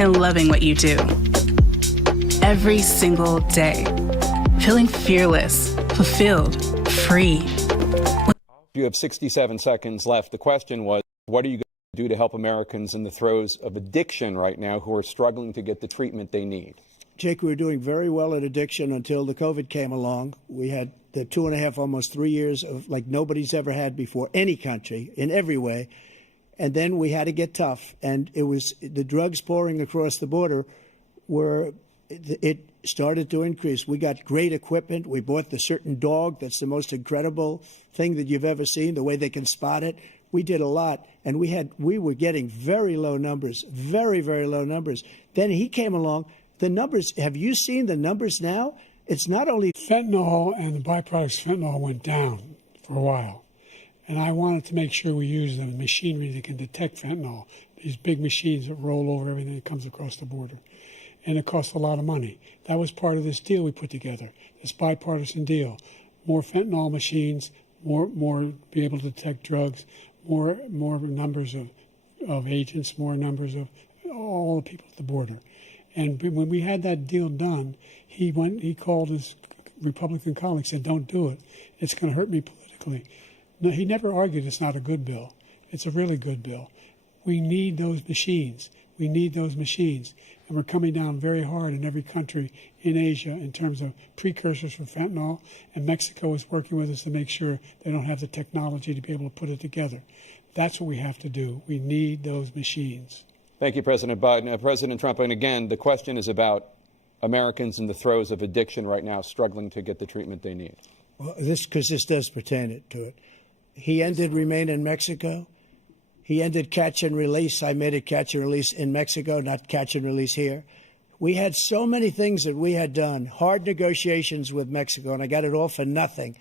and loving what you do. Every single day, feeling fearless, fulfilled, free. You have 67 seconds left. The question was, what are you going to do to help Americans in the throes of addiction right now who are struggling to get the treatment they need? Jake, we were doing very well at addiction until the COVID came along. We had the 2.5, almost 3 years of like nobody's ever had before, any country, in every way. And then we had to get tough. And it was the drugs pouring across the border it started to increase. We got great equipment. We bought the certain dog that's the most incredible thing that you've ever seen, the way they can spot it. We did a lot, and we were getting very low numbers, very, very low numbers. Then he came along. The numbers, have you seen the numbers now? It's not only fentanyl and the byproducts of fentanyl went down for a while. And I wanted to make sure we use the machinery that can detect fentanyl, these big machines that roll over everything that comes across the border. And it costs a lot of money. That was part of this deal we put together, this bipartisan deal. More fentanyl machines, more be able to detect drugs, more numbers of agents, more numbers of all the people at the border. And when we had that deal done, he called his Republican colleagues and said, "Don't do it. It's going to hurt me politically." No, he never argued it's not a good bill. It's a really good bill. We need those machines. We need those machines. And we're coming down very hard in every country in Asia in terms of precursors for fentanyl. And Mexico is working with us to make sure they don't have the technology to be able to put it together. That's what we have to do. We need those machines. Thank you, President Biden. President Trump, and again, the question is about Americans in the throes of addiction right now struggling to get the treatment they need. Well, this does pertain to it. He ended Remain in Mexico. He ended catch and release. I made it catch and release in Mexico, not catch and release here. We had so many things that we had done, hard negotiations with Mexico, and I got it all for nothing.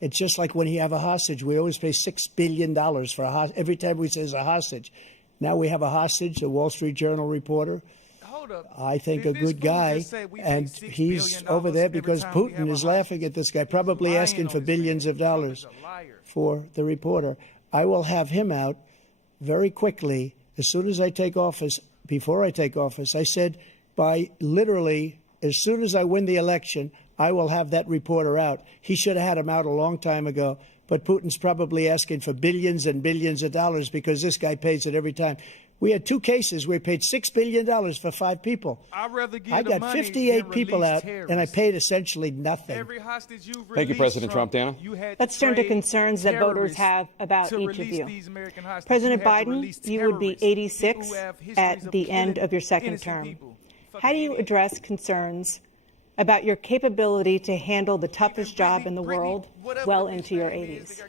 It's just like when you have a hostage. We always pay $6 billion for a hostage. Every time we say it's a hostage. Now we have a hostage, a Wall Street Journal reporter. I think a good guy, and he's over there because Putin is laughing at this guy, probably asking for billions of dollars for the reporter. I will have him out very quickly as soon as I take office. Before I take office, I said by literally as soon as I win the election, I will have that reporter out. He should have had him out a long time ago. But Putin's probably asking for billions and billions of dollars because this guy pays it every time. We had 2 cases where we paid $6 billion for 5 people. I got 58 people out, and I paid essentially nothing. Thank you, President Trump. Dana? Let's turn to concerns that voters have about each of you. President Biden, you would be 86 at the end of your second term. How do you address concerns about your capability to handle the toughest job in the world well into your 80s?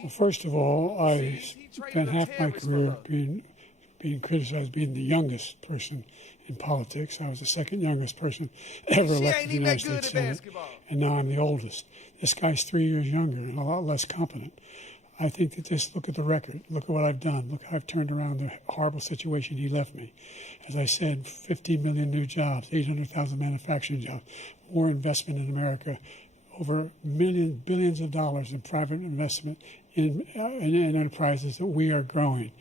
Well, first of all, I spent half my career being criticized being the youngest person in politics. I was the second youngest person ever elected to the United States Senate, and now I'm the oldest. This guy's 3 years younger and a lot less competent. I think that just look at the record. Look at what I've done. Look how I've turned around the horrible situation he left me. As I said, 50 million new jobs, 800,000 manufacturing jobs, more investment in America, over billions of dollars in private investment in enterprises that we are growing.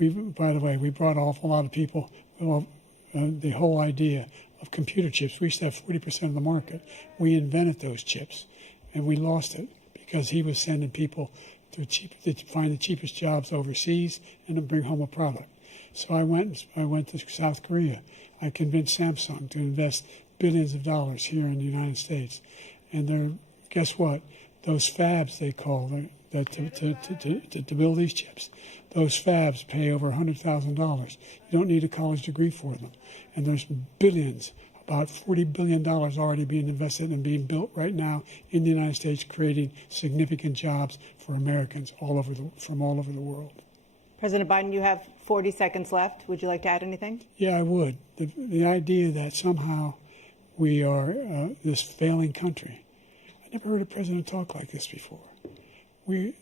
By the way, we brought an awful lot of people. The whole idea of computer chips, we used to have 40% of the market. We invented those chips, and we lost it because he was sending people to find the cheapest jobs overseas and to bring home a product. So I went to South Korea. I convinced Samsung to invest billions of dollars here in the United States. And guess what? Those fabs, they call to build these chips, those fabs pay over $100,000. You don't need a college degree for them. And there's billions, about $40 billion already being invested and being built right now in the United States, creating significant jobs for Americans from all over the world. President Biden, you have 40 seconds left. Would you like to add anything? Yeah, I would. The idea that somehow we are this failing country. I never heard a president talk like this before. We're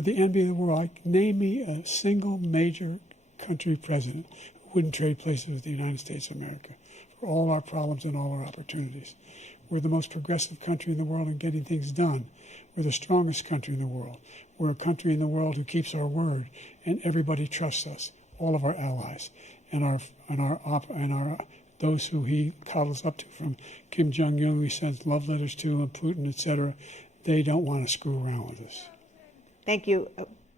the envy of the world. Name me a single major country president who wouldn't trade places with the United States of America for all our problems and all our opportunities. We're the most progressive country in the world in getting things done. We're the strongest country in the world. We're a country in the world who keeps our word, and everybody trusts us, all of our allies. and our those who he coddles up to, from Kim Jong-un, who he sends love letters to, and Putin, etc., they don't want to screw around with us. Thank you.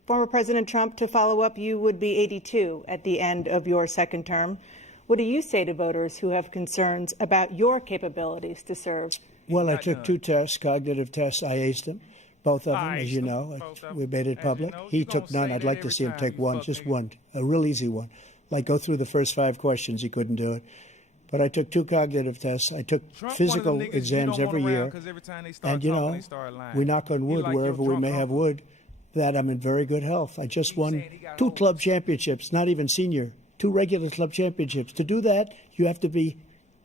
Former President Trump, to follow up, you would be 82 at the end of your second term. What do you say to voters who have concerns about your capabilities to serve? Well, I took 2 tests, cognitive tests. I aced them, both of them, as you know. We made it public. He took none. I'd like to see him take one, just one, a real easy one. Like go through the first 5 questions. He couldn't do it. But I took 2 cognitive tests. I took physical exams every year. And, you know, we knock on wood wherever we may have wood, that I'm in very good health. I just won 2 club championships, not even senior, 2 regular club championships. To do that, you have to be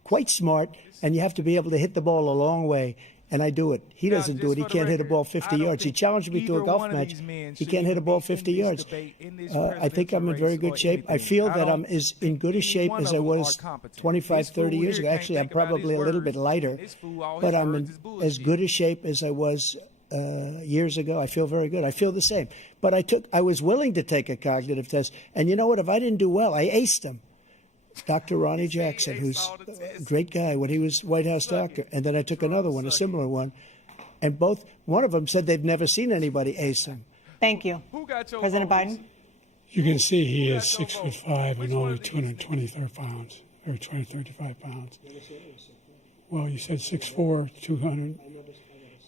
quite smart, and you have to be able to hit the ball a long way. And I do it. He doesn't do it. He can't hit a ball 50 yards. He challenged me to a golf match. He can't hit a ball 50 yards. I think I'm in very good shape. I feel that I'm as in good a shape as I was 25, 30 years ago. Actually, I'm probably a little bit lighter, but I'm in as good a shape as I was years ago. I feel very good. I feel the same. But I was willing to take a cognitive test. And you know what? If I didn't do well, I aced them. Dr. Ronnie Jackson, who's a great guy when he was White House doctor. And then I took another one, a similar one. And one of them said they've never seen anybody ace him. Thank you. President Biden? You can see he is 6'5" and only 223 pounds, or 235 pounds. Well, you said 6'4", 200.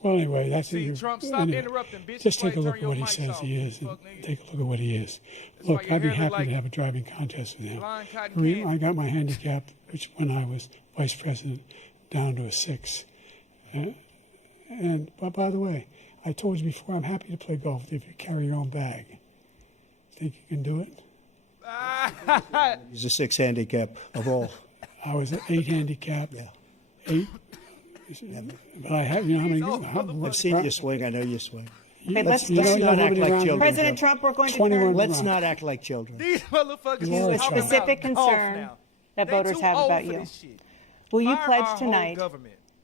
Well, anyway, that's it. Trump, stop interrupting, bitch. Just take a look at what he says he is, and take a look at what he is. Look, I'd be happy to have a driving contest with him. I got my handicap, which when I was vice president, down to a 6. But by the way, I told you before, I'm happy to play golf if you carry your own bag. Think you can do it? He's a 6 handicap of all. I was an 8 handicap. Yeah. 8. But I have, you know, how many? I've seen you swing. I know you swing. Okay, let's not act like children. President Trump, we're going to 21 turn Let's not act like children. These motherfuckers to a specific concern that voters have about you. Will you pledge tonight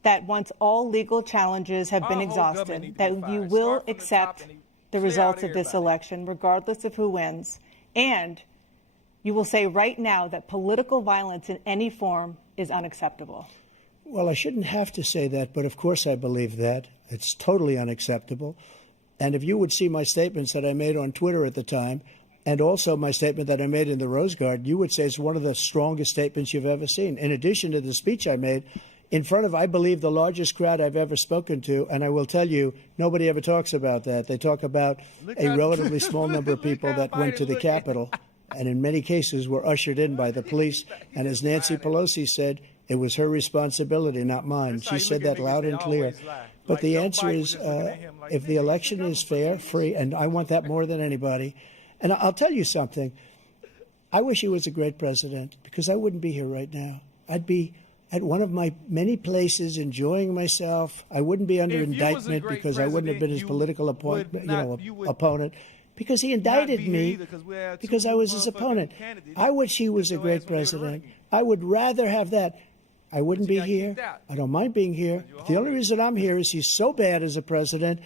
that once all legal challenges have been exhausted, that you will accept the results of this election, regardless of who wins, and you will say right now that political violence in any form is unacceptable? Well, I shouldn't have to say that, but of course I believe that. It's totally unacceptable. And if you would see my statements that I made on Twitter at the time, and also my statement that I made in the Rose Garden, you would say it's one of the strongest statements you've ever seen. In addition to the speech I made in front of, I believe, the largest crowd I've ever spoken to, and I will tell you, nobody ever talks about that. They talk about a relatively small number of people that went to the Capitol, and in many cases were ushered in by the police. And as Nancy Pelosi said, it was her responsibility, not mine. She said that loud and clear. But the answer is, if the election is fair, free, and I want that more than anybody. And I'll tell you something. I wish he was a great president, because I wouldn't be here right now. I'd be at one of my many places enjoying myself. I wouldn't be under indictment because I wouldn't have been his political opponent. Because he indicted me because I was his opponent. I wish he was a great president. I would rather have that. I wouldn't be here. I don't mind being here. But the only reason I'm here is he's so bad as a president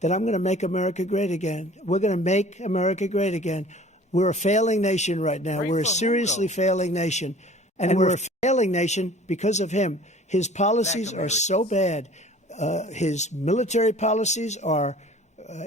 that I'm going to make America great again. We're going to make America great again. We're a failing nation right now. We're a seriously failing nation. And we're a failing nation because of him. His policies are so bad. His military policies are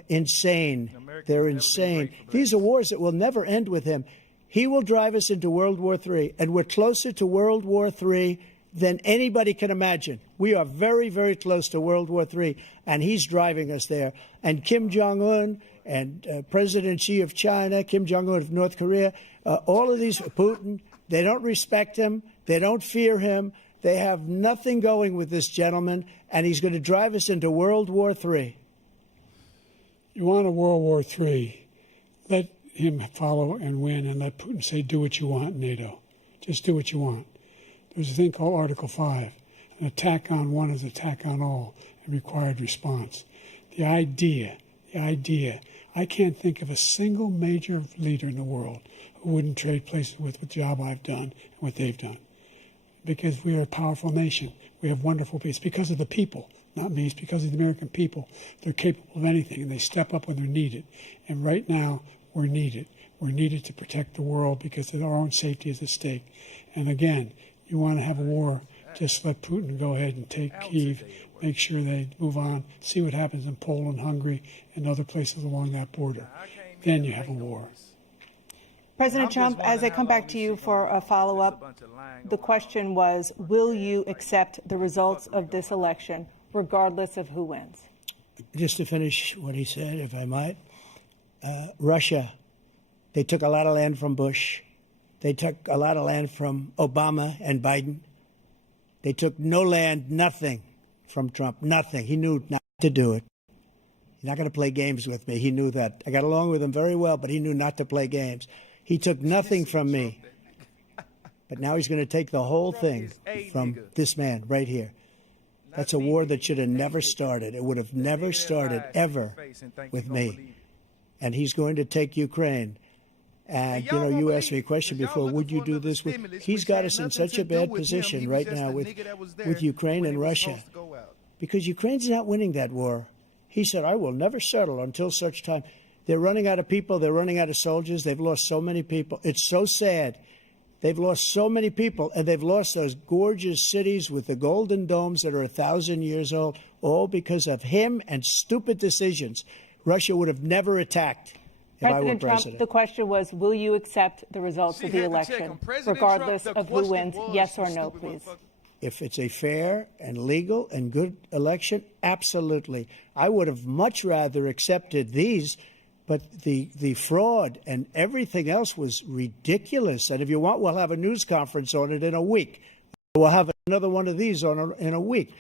insane. They're insane. These are wars that will never end with him. He will drive us into World War III, and we're closer to World War III than anybody can imagine. We are very, very close to World War III, and he's driving us there. And Kim Jong-un and President Xi of China, Kim Jong-un of North Korea, all of these, Putin, they don't respect him. They don't fear him. They have nothing going with this gentleman, and he's going to drive us into World War III. You want a World War III, let him follow and win, and let Putin say, do what you want, NATO. Just do what you want. There's a thing called Article 5. An attack on one is an attack on all, and required response. The idea, I can't think of a single major leader in the world who wouldn't trade places with the job I've done and what they've done. Because we are a powerful nation. We have wonderful people. It's because of the people, not me. It's because of the American people. They're capable of anything, and they step up when they're needed. And right now, we're needed. We're needed to protect the world because our own safety is at stake. And again, you want to have a war, just let Putin go ahead and take Kyiv, make sure they move on, see what happens in Poland, Hungary, and other places along that border. Then you have a war. President Trump, as I come back to you for a follow-up, the question was, will you accept the results of this election, regardless of who wins? Just to finish what he said, if I might, Russia, they took a lot of land from Bush. They took a lot of land from Obama and Biden. They took no land, nothing from Trump, nothing. He knew not to do it. He's not going to play games with me. He knew that. I got along with him very well, but he knew not to play games. He took nothing from me. But now he's going to take the whole thing from this man right here. That's a war that should have never started. It would have never started ever with me. And he's going to take Ukraine. And, you know, you asked me a question before, would you do this with? He's got us in such a bad position right now with Ukraine and Russia. Because Ukraine's not winning that war. He said, I will never settle until such time. They're running out of people. They're running out of soldiers. They've lost so many people. It's so sad. They've lost so many people, and they've lost those gorgeous cities with the golden domes that are 1,000 years old, all because of him and stupid decisions. Russia would have never attacked if I were president. President Trump, the question was, will you accept the results of the election, regardless of who wins? Yes or no, please. If it's a fair and legal and good election, absolutely. I would have much rather accepted these, but the fraud and everything else was ridiculous. And if you want, we'll have a news conference on it in a week. We'll have another one of these in a week.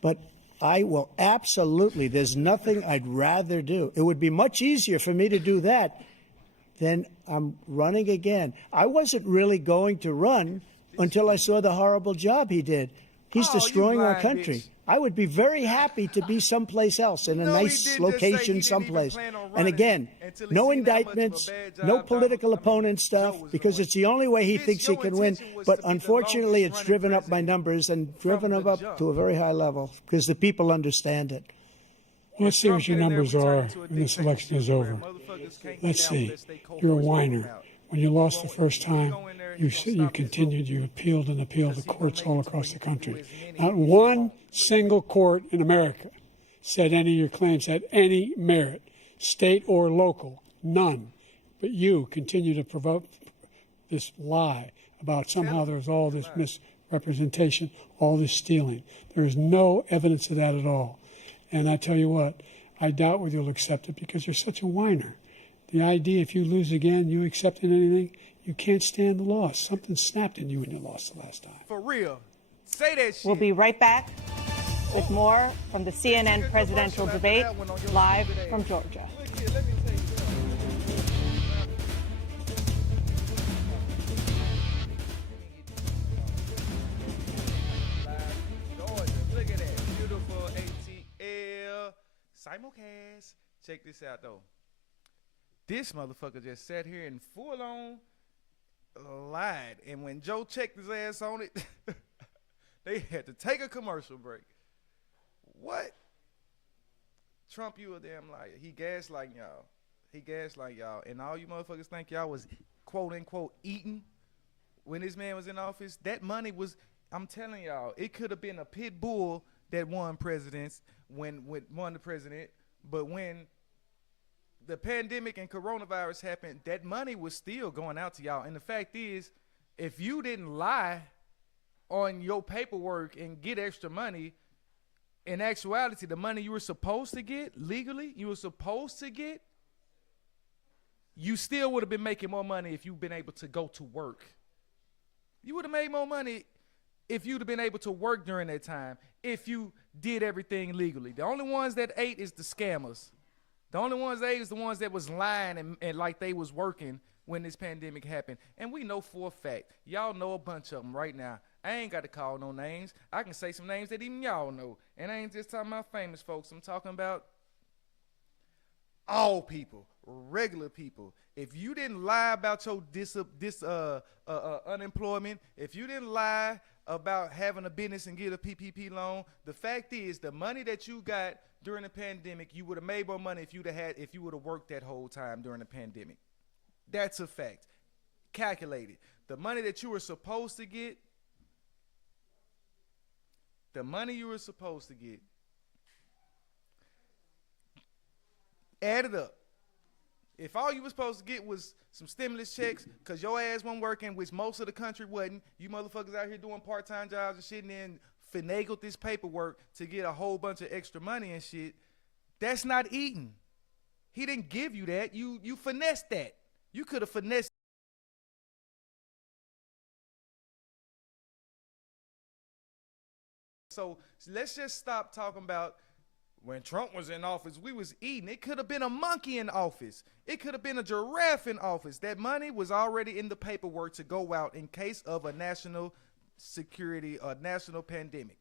But I will absolutely, there's nothing I'd rather do. It would be much easier for me to do that than I'm running again. I wasn't really going to run until I saw the horrible job he did. He's destroying our country. Bitch. I would be very happy to be someplace else, in a nice location someplace. And again, no indictments, no political opponent stuff, because it's the only way he thinks he can win. But unfortunately, it's driven up my numbers and driven them up to a very high level, because the people understand it. Well, let's see what your numbers are when this election is over. Let's see. You're a whiner. When you lost the first time, you continued, you appealed and appealed to courts all across the country. Not one single court in America said any of your claims had any merit, state or local, none. But you continue to provoke this lie about somehow there was all this misrepresentation, all this stealing. There is no evidence of that at all. And I tell you what, I doubt whether you'll accept it because you're such a whiner. The idea, if you lose again, you accepting anything, you can't stand the loss. Something snapped in you when you lost the last time. For real. Say that shit. We'll be right back with more from the CNN presidential debate, live from Georgia. Look at that. Beautiful ATL. Simulcast. Check this out, though. This motherfucker just sat here and full-on lied. And when Joe checked his ass on it, they had to take a commercial break. What? Trump, you a damn liar. He gaslighting y'all. He gaslighting y'all. And all you motherfuckers think y'all was quote-unquote eating when this man was in office. That money was, I'm telling y'all, it could have been a pit bull that won presidents won the president. But when the pandemic and coronavirus happened, that money was still going out to y'all. And the fact is, if you didn't lie on your paperwork and get extra money, in actuality, the money you were supposed to get legally, you still would have been making more money if you'd been able to go to work. You would have made more money if you'd have been able to work during that time, if you did everything legally. The only ones that ate is the scammers. The only ones that ate is the ones that was lying and like they was working when this pandemic happened. And we know for a fact, y'all know a bunch of them right now. I ain't got to call no names. I can say some names that even y'all know. And I ain't just talking about famous folks. I'm talking about all people, regular people. If you didn't lie about your unemployment, if you didn't lie about having a business and get a PPP loan, the fact is the money that you got during the pandemic, you would have made more money if you would have worked that whole time during the pandemic. That's a fact. Calculated. The money that you were supposed to get, add it up. If all you were supposed to get was some stimulus checks because your ass wasn't working, which most of the country wasn't, you motherfuckers out here doing part-time jobs and shit, and then finagled this paperwork to get a whole bunch of extra money and shit, that's not eating. He didn't give you that. You finessed that. You could have finessed. So let's just stop talking about when Trump was in office, we was eating. It could have been a monkey in office. It could have been a giraffe in office. That money was already in the paperwork to go out in case of a national security or national pandemic.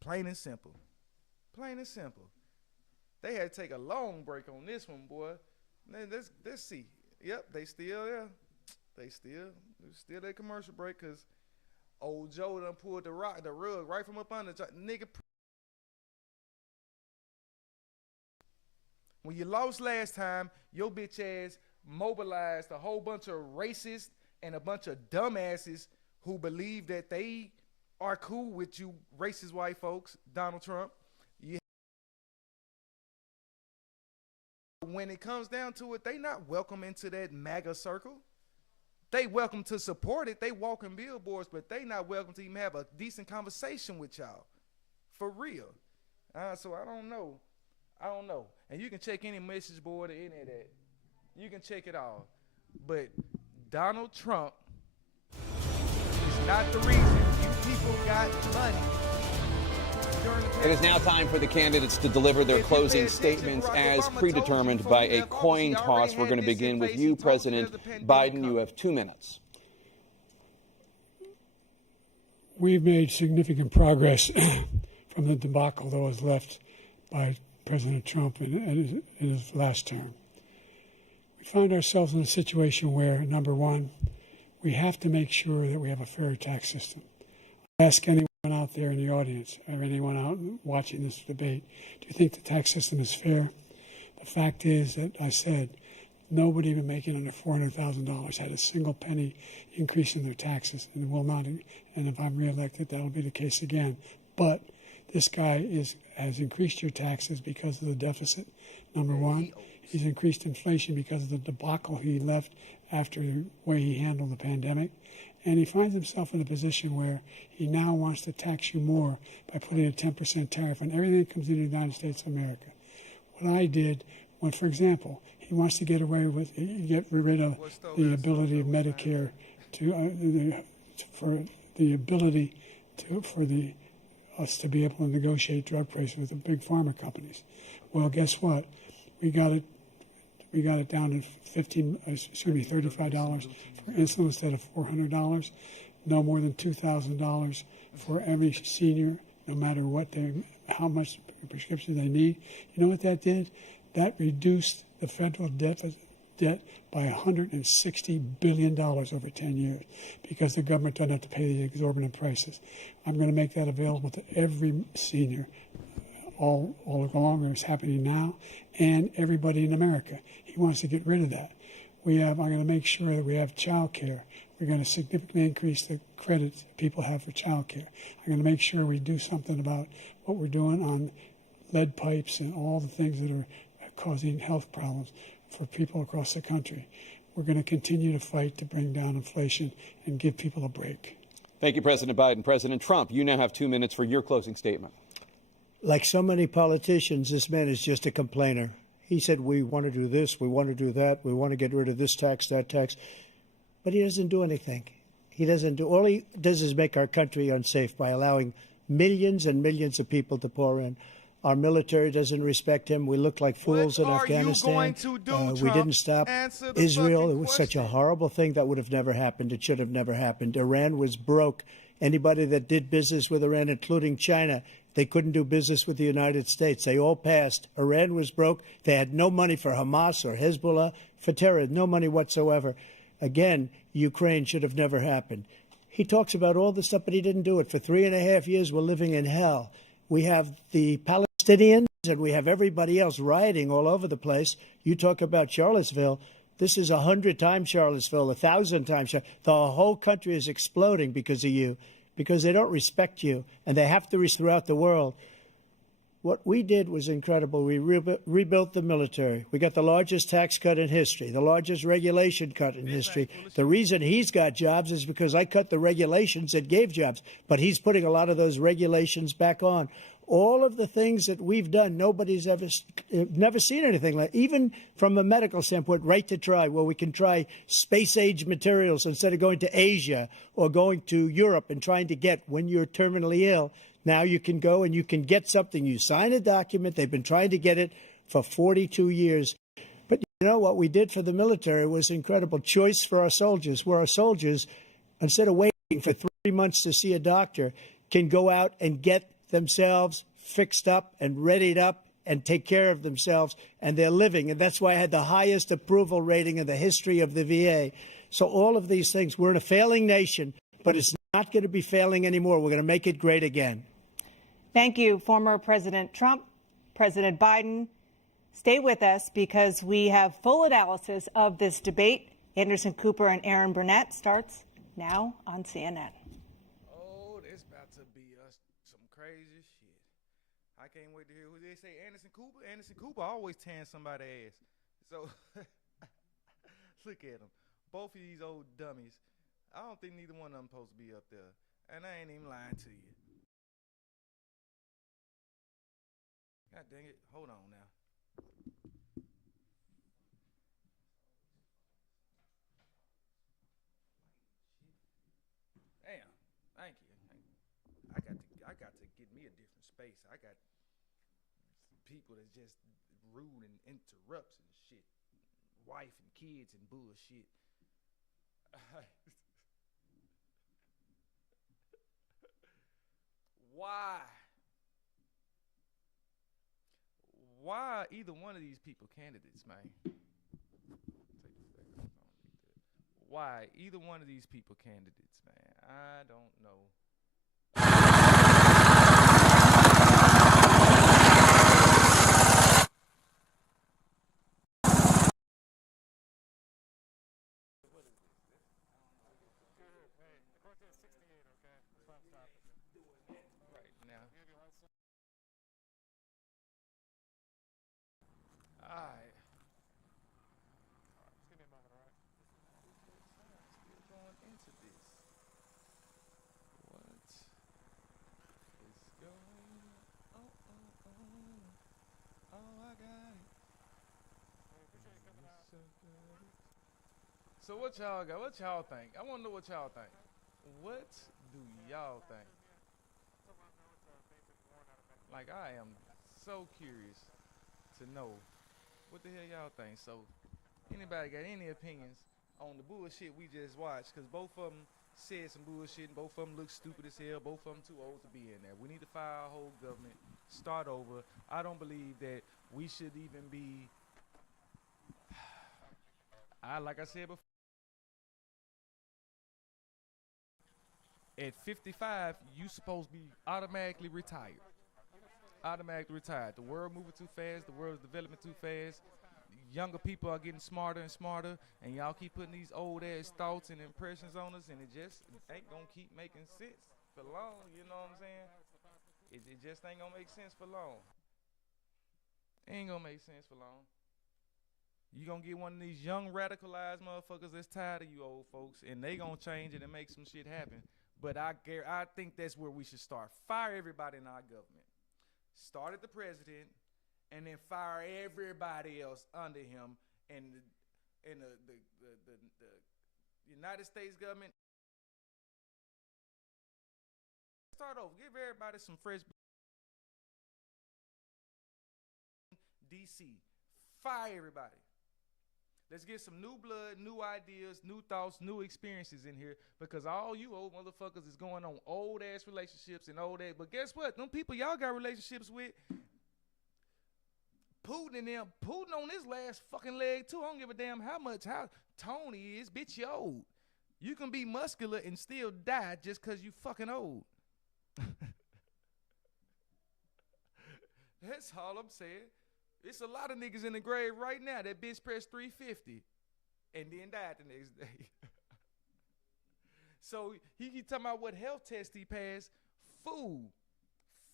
Plain and simple. Plain and simple. They had to take a long break on this one, boy. Let's see. Yep, they still there. They still that commercial break because old Joe done pulled the rug right from up under. Nigga. When you lost last time, your bitch ass mobilized a whole bunch of racists and a bunch of dumbasses who believe that they are cool with you racist white folks, Donald Trump. When it comes down to it, they not welcome into that MAGA circle. They welcome to support it. They walk in billboards, but they not welcome to even have a decent conversation with y'all. For real. So I don't know. And you can check any message board or any of that. You can check it all. But Donald Trump is not the reason you people got money. It is now time for the candidates to deliver their closing statements as predetermined by a coin toss. We're going to begin with you, President Biden. You have 2 minutes. We've made significant progress from the debacle that was left by President Trump in his last term. We find ourselves in a situation where, number one, we have to make sure that we have a fair tax system. I ask anyone out there in the audience or anyone out watching this debate, do you think the tax system is fair? The fact is that I said nobody even making under $400,000 had a single penny increase in their taxes and will not. And if I'm reelected, that'll be the case again. But this guy has increased your taxes because of the deficit, number one. He's increased inflation because of the debacle he left after the way he handled the pandemic. And he finds himself in a position where he now wants to tax you more by putting a 10% tariff on everything that comes into the United States of America. What I did, when, for example, he wants to get rid of the ability of Medicare for us to be able to negotiate drug prices with the big pharma companies. Well, guess what? We got it down to $35 for insulin instead of $400. No more than $2,000 for every senior, no matter how much prescription they need. You know what that did? That reduced the federal debt by $160 billion over 10 years because the government doesn't have to pay the exorbitant prices. I'm going to make that available to every senior all along. It's happening now, and everybody in America. He wants to get rid of that. I'm going to make sure that we have child care. We're going to significantly increase the credits people have for child care. I'm going to make sure we do something about what we're doing on lead pipes and all the things that are causing health problems for people across the country. We're going to continue to fight to bring down inflation and give people a break. Thank you, President Biden. President Trump, you now have 2 minutes for your closing statement. Like so many politicians, this man is just a complainer. He said, we want to do this, we want to do that, we want to get rid of this tax, that tax. But he doesn't do anything. All he does is make our country unsafe by allowing millions and millions of people to pour in. Our military doesn't respect him. We look like fools in Afghanistan. We didn't stop Israel. It was such a horrible thing that would have never happened. It should have never happened. Iran was broke. Anybody that did business with Iran, including China, they couldn't do business with the United States. They all passed. Iran was broke. They had no money for Hamas or Hezbollah, for terror, no money whatsoever. Again, Ukraine should have never happened. He talks about all this stuff, but he didn't do it. For 3.5 years, we're living in hell. We have the Palestinians and we have everybody else rioting all over the place. You talk about Charlottesville. This is 100 times Charlottesville, 1,000 times. The whole country is exploding because of you, because they don't respect you, and they have to throughout the world. What we did was incredible. We rebuilt the military. We got the largest tax cut in history, the largest regulation cut in history. The reason he's got jobs is because I cut the regulations that gave jobs, but he's putting a lot of those regulations back on. All of the things that we've done, nobody's never seen anything like. Even from a medical standpoint, right to try, where we can try space-age materials instead of going to Asia or going to Europe and trying to get when you're terminally ill. Now you can go and you can get something. You sign a document. They've been trying to get it for 42 years. But you know what we did for the military was incredible. Choice for our soldiers, where our soldiers, instead of waiting for 3 months to see a doctor, can go out and get themselves fixed up and readied up and take care of themselves, and they're living. And that's why I had the highest approval rating in the history of the VA. So all of these things, we're in a failing nation, but it's not going to be failing anymore. We're going to make it great again. Thank you, former President Trump, President Biden. Stay with us because we have full analysis of this debate. Anderson Cooper and Aaron Burnett starts now on CNN. Oh, this about to be some crazy shit. I can't wait to hear who they say. Anderson Cooper? Anderson Cooper always tearing somebody's ass. So, look at them. Both of these old dummies. I don't think neither one of them supposed to be up there. And I ain't even lying to you. God dang it. Hold on now. Damn. Thank you. I got to get me a different space. I got people that just rude and interrupts and shit. Wife and kids and bullshit. Why either one of these people candidates, man? Why either one of these people candidates, man? I don't know. So what y'all got? What y'all think? I want to know what y'all think. What do y'all think? Like, I am so curious to know what the hell y'all think. So, anybody got any opinions on the bullshit we just watched? Because both of them said some bullshit and both of them look stupid as hell. Both of them too old to be in there. We need to fire our whole government, start over. I don't believe that we should even be, like I said before, at 55, you supposed to be automatically retired. Automatically retired. The world moving too fast. The world is developing too fast. Younger people are getting smarter and smarter, and y'all keep putting these old ass thoughts and impressions on us, and it just ain't gonna keep making sense for long. You know what I'm saying? It just ain't gonna make sense for long. Ain't gonna make sense for long. You gonna get one of these young radicalized motherfuckers that's tired of you old folks, and they gonna change it and make some shit happen. But I think that's where we should start. Fire everybody in our government. Start at the president, and then fire everybody else under him. And the United States government. Start over. Give everybody some fresh. DC. Fire everybody. Let's get some new blood, new ideas, new thoughts, new experiences in here, because all you old motherfuckers is going on old ass relationships and old ass. But guess what? Them people y'all got relationships with, Putin and them, Putin on his last fucking leg too. I don't give a damn how Tony is. Bitch, you old. You can be muscular and still die just because you fucking old. That's all I'm saying. It's a lot of niggas in the grave right now that bench press 350. and then died the next day. So he keep talking about what health test he passed. Fool.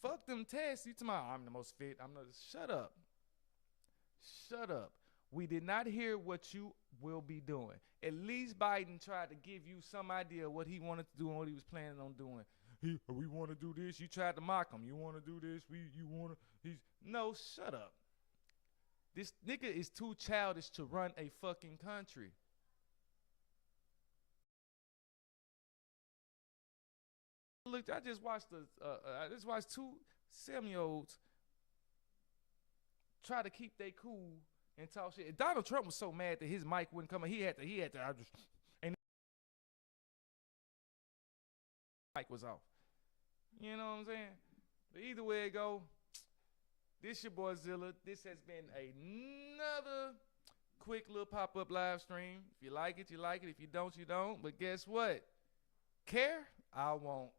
Fuck them tests. You talking about I'm the most fit. Shut up. Shut up. We did not hear what you will be doing. At least Biden tried to give you some idea of what he wanted to do and what he was planning on doing. We want to do this. You tried to mock him. You want to do this. No, shut up. This nigga is too childish to run a fucking country. Look, I just watched two 7-year-olds try to keep they cool and talk shit. Donald Trump was so mad that his mic wouldn't come. He had to. And mic was off. You know what I'm saying? But either way it go, this your boy Zilla. This has been another quick little pop-up live stream. If you like it, you like it. If you don't, you don't. But guess what? Care? I won't.